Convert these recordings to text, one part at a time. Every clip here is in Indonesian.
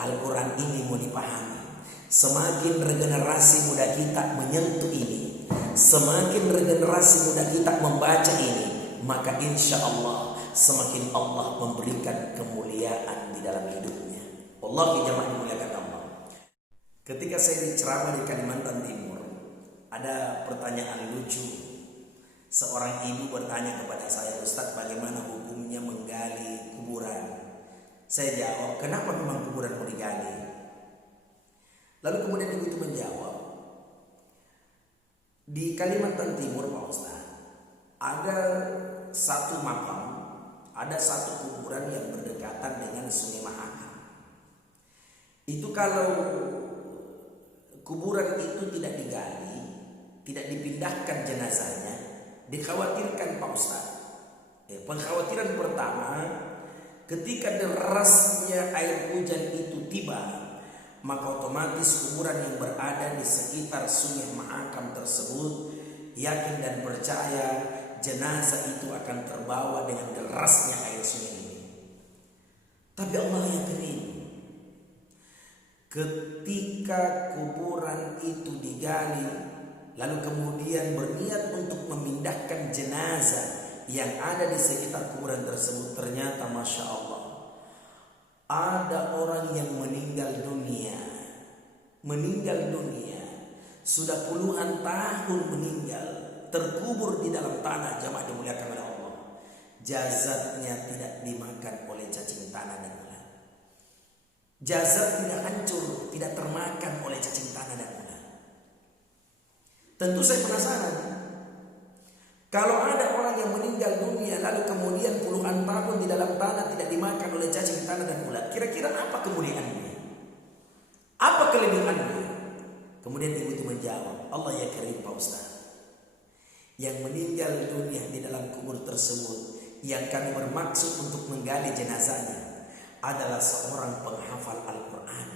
Al-Quran ini mau dipahami. Semakin regenerasi muda kita menyentuh ini, semakin regenerasi muda kita membaca ini, maka insya Allah semakin Allah memberikan kemuliaan di dalam hidupnya. Wallahi jamaah dimuliakan Allah. Ketika saya diceramah di Kalimantan Timur, ada pertanyaan lucu. Seorang ibu bertanya kepada saya, "Ustaz, bagaimana hukumnya menggali kuburan?" Saya jawab, "Kenapa memang kuburan mau digali?" Lalu kemudian ibu itu menjawab, "Di Kalimantan Timur Pak Ustaz, ada satu makam, ada satu kuburan yang berdekatan dengan Sungai Mahakam. Itu kalau kuburan itu tidak digali, tidak dipindahkan jenazahnya, dikhawatirkan Pak Ustaz. Pengkhawatiran pertama, ketika derasnya air hujan itu tiba, maka otomatis kuburan yang berada di sekitar Sungai Mahakam tersebut yakin dan percaya jenazah itu akan terbawa dengan derasnya air sungai ini. Tapi Allah yakin, ketika kuburan itu digali, lalu kemudian berniat untuk memindahkan jenazah yang ada di sekitar kuburan tersebut, ternyata Masya Allah, ada orang yang meninggal dunia, sudah puluhan tahun meninggal, terkubur di dalam tanah. Jamaah dimuliakan oleh Allah, jasadnya tidak dimakan oleh cacing tanah dan ulat. Jasad tidak hancur, tidak termakan oleh cacing tanah dan ulat. Tentu saya penasaran, kalau ada orang yang meninggal dunia lalu kemudian puluhan tahun di dalam tanah tidak dimakan oleh cacing tanah dan ulat, kira-kira apa kemuliaannya? Apa kelebihannya? Kemudian ibu itu menjawab, Allah ya karim Pak Ustaz, yang meninggal dunia di dalam kubur tersebut, yang kami bermaksud untuk menggali jenazahnya adalah seorang penghafal Al-Quran,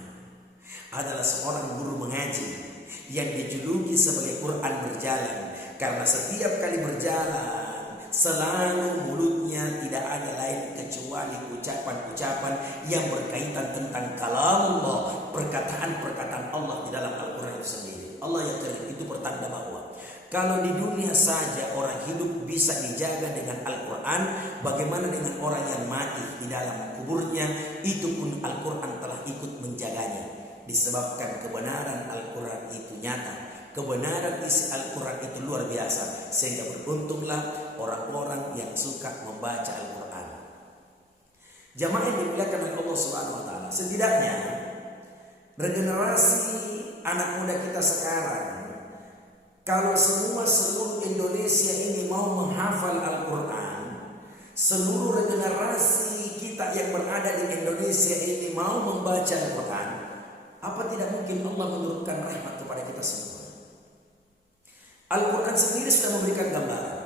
adalah seorang guru mengaji yang dijuluki sebagai Quran berjalan. Karena setiap kali berjalan, selalu mulutnya tidak ada lain kecuali ucapan-ucapan yang berkaitan tentang kalam Allah, perkataan-perkataan Allah di dalam Al-Quran itu sendiri. Allah yang karim, itu pertanda bahwa kalau di dunia saja orang hidup bisa dijaga dengan Al-Quran, bagaimana dengan orang yang mati di dalam kuburnya, itu pun Al-Quran telah ikut menjaganya. Disebabkan kebenaran Al-Quran itu nyata, kebenaran isi Al-Quran itu luar biasa, sehingga beruntunglah orang-orang yang suka membaca Al-Quran. Jamaah yang dimuliakan oleh Allah Subhanahu wa taala, setidaknya regenerasi anak muda kita sekarang, kalau seluruh Indonesia ini mau menghafal Al-Quran, seluruh regenerasi kita yang berada di Indonesia ini mau membaca Al-Quran, apa tidak mungkin Allah menurunkan rahmat kepada kita semua? Al-Quran sendiri sudah memberikan gambaran.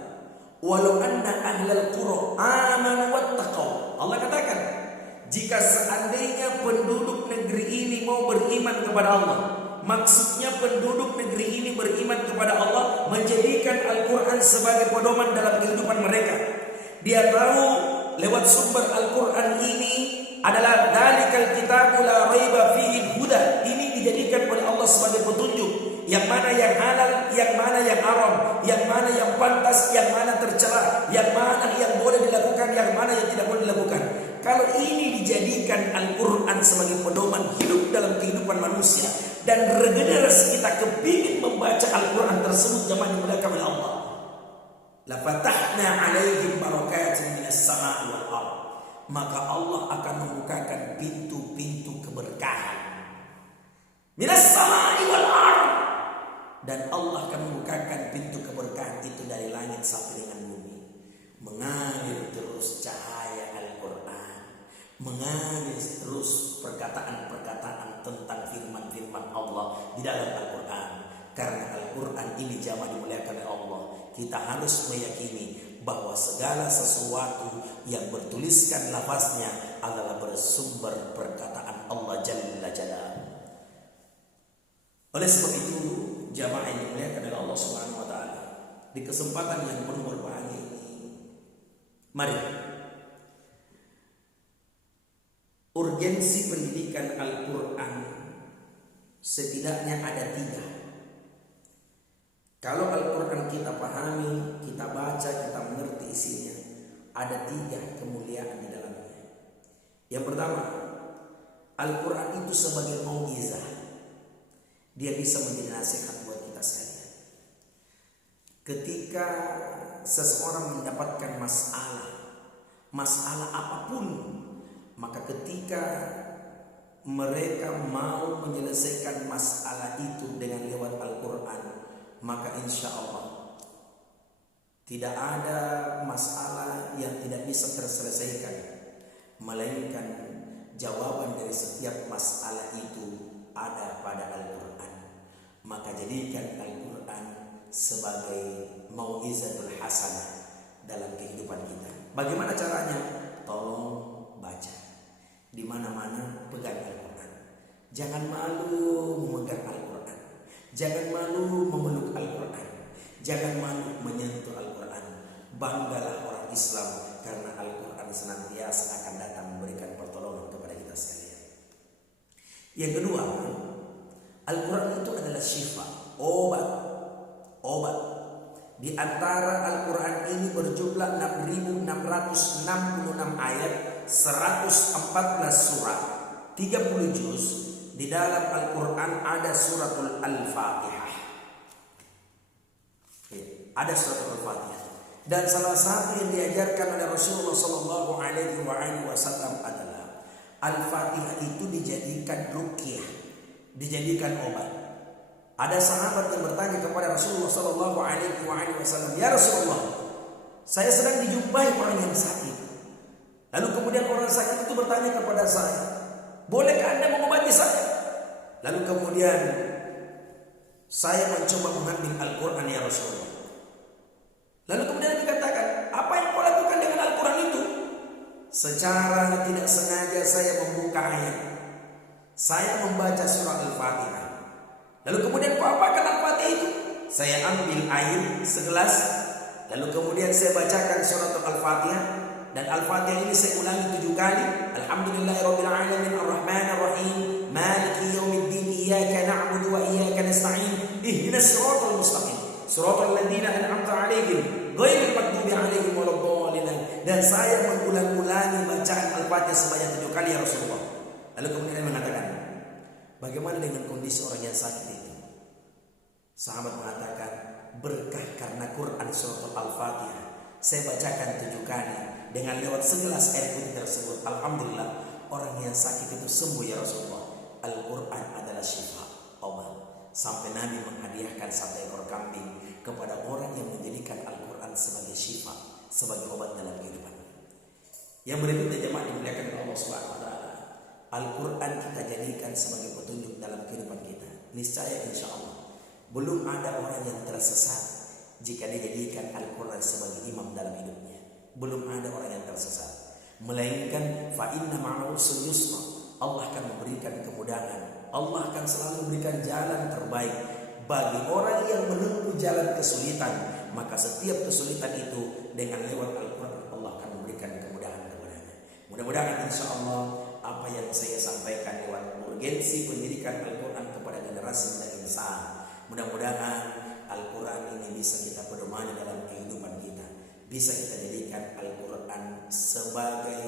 Walau anna ahlal qura amanu wattaqau. Allah katakan, jika seandainya penduduk negeri ini mau beriman kepada Allah, maksudnya penduduk negeri ini beriman kepada Allah, menjadikan Al-Quran sebagai pedoman dalam kehidupan mereka. Dia tahu lewat sumber Al-Quran ini adalah dalikal kitabu la raiba fihi huda. Ini dijadikan oleh Allah sebagai petunjuk, yang mana yang halal, yang mana yang haram, yang mana yang pantas, yang mana tercela, yang mana yang boleh dilakukan, yang mana yang tidak boleh dilakukan. Kalau ini dijadikan Al-Quran sebagai pedoman hidup dalam kehidupan manusia, dan regenerasi kita kepingin membaca Al-Quran tersebut, jamaah dimuliakan oleh Allah, la fatahna alaihim barakatin minas sama'i wal ardh, maka Allah akan membukakan pintu-pintu keberkahan minas sama'i wal ardh, dan Allah akan membukakan pintu keberkahan itu dari langit sampai dengan bumi. Mengalir terus cahaya Al-Quran, mengalir terus perkataan-perkataan tentang firman-firman Allah di dalam Al-Quran. Karena Al-Quran ini jamaah dimuliakan oleh Allah, kita harus meyakini bahwa segala sesuatu yang bertuliskan lafaznya adalah bersumber perkataan Allah Jalla Jalaluhu. Oleh sebab itu, jamaah yang dimuliakan oleh Allah Subhanahu wa taala, di kesempatan yang penuh berbahagia ini, mari urgensi urgensi pendidikan Al-Quran setidaknya ada 3. Kalau Al-Quran kita pahami, kita baca, kita mengerti isinya, ada 3 kemuliaan di dalamnya. Yang pertama, Al-Quran itu sebagai mukjizat. Dia bisa menjadi nasihat buat kita sekalian. Ketika seseorang mendapatkan masalah apapun, maka ketika mereka mau menyelesaikan masalah itu dengan lewat Al-Quran, maka insya Allah tidak ada masalah yang tidak bisa terselesaikan, melainkan jawaban dari setiap masalah itu ada pada Al-Quran. Maka jadikan Al-Quran sebagai mau'izatul hasanah dalam kehidupan kita. Bagaimana caranya? Tolong baca. Di mana-mana pegang Al-Quran. Jangan malu memegang Al-Quran. Jangan malu memeluk Al-Quran. Jangan malu menyentuh Al-Quran. Banggalah orang Islam karena Al-Quran senantiasa akan datang memberikan pertolongan kepada kita sekalian. Yang kedua, Al-Quran itu adalah syifa, obat. Di antara Al-Quran ini berjumlah 6.666 ayat, 114 surat, 30 juz. Di dalam Al-Quran ada suratul Al-Fatihah. Ada suratul Al-Fatihah. Dan salah satu yang diajarkan oleh Rasulullah SAW adalah Al-Fatihah itu dijadikan ruqyah, dijadikan obat. Ada sahabat yang bertanya kepada Rasulullah SAW, "Ya Rasulullah, saya sedang dijumpai orang yang sakit." Lalu kemudian orang sakit itu bertanya kepada saya, "Bolehkah Anda mengobati saya?" Lalu kemudian saya mencoba mengambil Al-Quran, "Ya Rasulullah." Lalu kemudian dikatakan, "Apa yang kau lakukan dengan Al-Quran itu?" Secara tidak sengaja saya membuka ayat. Saya membaca surah Al-Fatihah. Lalu kemudian kau apakan Al-Fatihah itu? Saya ambil air segelas, lalu kemudian saya bacakan surat Al-Fatihah, dan Al-Fatihah ini saya ulangi 7 kali. Alhamdulillahirabbil alamin arrahmanir rahim maliki yaumiddin iyyaka na'budu wa iyyaka nasta'in ihdinas siratal mustaqim siratal ladzina an'amta 'alaihim ghairil maghdubi 'alaihim waladdallin. Dan saya mengulang-ulangi bacaan Al-Fatihah sebanyak 7 kali, ya Rasulullah. Lalu kemudian mengatakan, "Bagaimana dengan kondisi orang yang sakit itu?" Sahabat mengatakan, "Berkah karena Quran surat Al-Fatihah saya bacakan 7 kali dengan lewat segelas air putih tersebut. Alhamdulillah, orang yang sakit itu sembuh, ya Rasulullah. Al-Quran adalah syifa, obat." Sampai Nabi menghadiahkan 1 ekor kambing kepada orang yang menjadikan Al-Quran sebagai syifa, sebagai obat dalam kehidupan. Yang berikutnya jemaah dimuliakan oleh Allah Subhanahu wa taala, Al-Quran kita jadikan sebagai petunjuk dalam kehidupan kita. Niscaya insya Allah belum ada orang yang tersesat jika dijadikan Al-Quran sebagai imam dalam hidupnya. Belum ada orang yang tersesat, melainkan fa inna ma'al usri yusra. Allah akan memberikan kemudahan. Allah akan selalu memberikan jalan terbaik bagi orang yang menempuh jalan kesulitan. Maka setiap kesulitan itu dengan lewat Al-Quran Allah akan memberikan kemudahan kepadanya. Mudah-mudahan insya Allah apa yang saya sampaikan lewat urgensi pendidikan Al-Quran kepada generasi muda insan, mudah-mudahan Al-Quran ini bisa kita pedomani dalam kehidupan kita. Bisa kita jadikan Al-Quran sebagai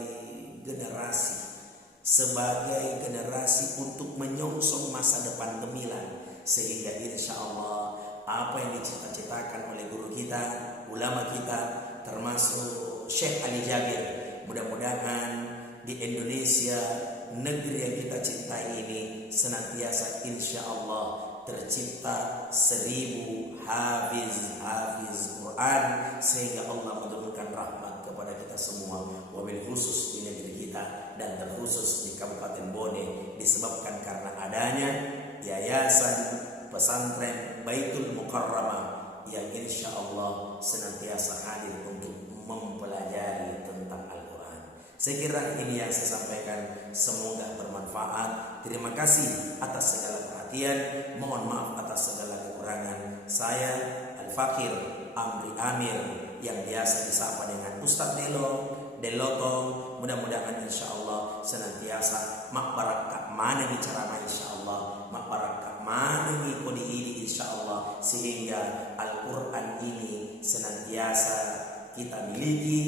generasi untuk menyongsong masa depan gemilang, sehingga insya Allah apa yang dicita-citakan oleh guru kita, ulama kita, termasuk Syekh Ali Jabir, mudah-mudahan di Indonesia, negeri yang kita cintai ini, senantiasa insya Allah tercipta 1000 hafiz Quran, sehingga Allah menurunkan rahmat kepada kita semua, wabil khusus di negeri kita dan terkhusus di Kabupaten Bone, disebabkan karena adanya yayasan pesantren Baitul Mukarramah yang insya Allah senantiasa hadir untuk mempelajari tentang Al-Quran. Saya kira ini yang saya sampaikan, semoga bermanfaat. Terima kasih atas segala perhatian, mohon maaf atas segala kekurangan. Saya Al-Fakir Amri Amir yang biasa disapa dengan Ustadz Deloto. Mudah-mudahan insya Allah senantiasa makbarakak mana ni cara insyaallah, makbarakak mana ni kodi ini insyaallah, sehingga Al-Quran ini senantiasa kita miliki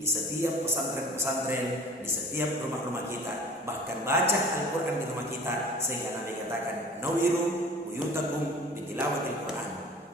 di setiap pesantren-pesantren, di setiap rumah-rumah kita, bahkan baca Al-Quran di rumah kita, sehingga Nabi katakan nawiru buyutakum bitilawatil Quran.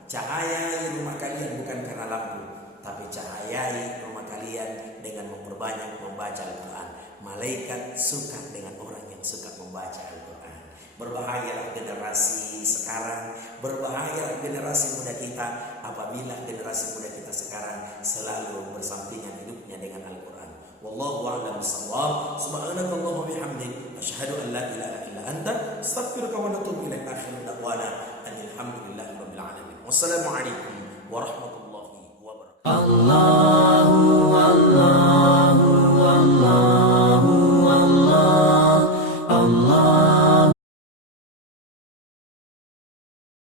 Cahayai rumah kalian bukan karena lampu, tapi cahayai rumah kalian dengan memperbanyak membaca Al-Quran. Malaikat suka dengan orang yang suka membaca Al-Quran. Berbahayalah generasi sekarang, berbahayalah generasi muda kita apabila generasi muda kita sekarang selalu bersampingan hidupnya dengan Al-Quran. Wallahu a'lam bishawab. Subhanakallahumma bihamdik, asyhadu an la ilaha illa anta, astaghfiruka wa atubu ilaik. Akhiru da'wana alhamdulillahi rabbil alamin. Wassalamualaikum warahmatullahi wabarakatuh. Allahu Allahu Allahu Allah Allah